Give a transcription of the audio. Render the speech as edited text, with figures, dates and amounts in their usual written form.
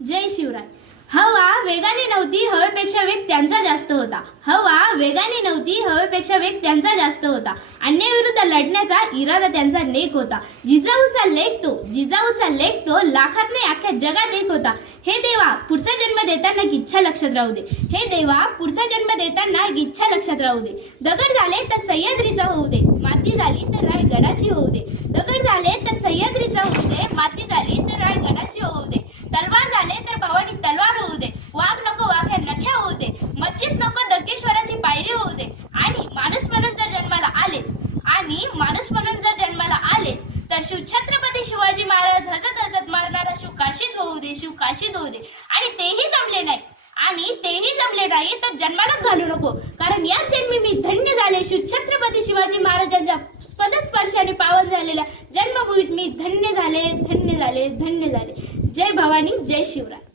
जय शिवराय. हवा वेगाने नव्हती, हवेपेक्षा वेग त्यांचा जास्त होता. हवा वेगाने नव्हती, हवेपेक्षा वेग त्यांचा जास्त होता. अन्यायाविरुद्ध लढण्याचा इरादा त्यांचा नेक होता. जिजाऊचा लेख तो लाखात नाही अख्ख्या जगात एक होता. हे देवा पुढचा जन्म देताना एक इच्छा लक्षात राहू दे. हे देवा पुढचा जन्म देताना एक इच्छा लक्षात राहू दे. दगड झाले तर सह्याद्रीचा होऊ दे, माती झाली तर रायगडाची होऊ दे. दगड झाले तर सह्याद्रीचा होऊ दे, माती झाली तर रायगडाची होऊ दे. तलवार झाले तर भवानी तलवार होऊ दे. वाघ नको वाघ्या नख्या होऊ दे. मस्जिद नको दगेश्वराची पायरी होऊ दे. आणि माणूस म्हणून जर जन्माला आलेच तर शिवछत्रपती शिवाजी महाराज हसत हसत मरणारा शिवकाशीत होऊ दे, शिवकाशीत होऊ दे. आणि तेही जमले नाही तर जन्मालाच घालू नको, कारण याच जन्मी मी धन्य झाले. शिवछत्रपती शिवाजी महाराजांच्या पदस्पर्शाने पावन झालेल्या जन्मभूमीत मी धन्य झाले. जय भवानी, जय शिवराय.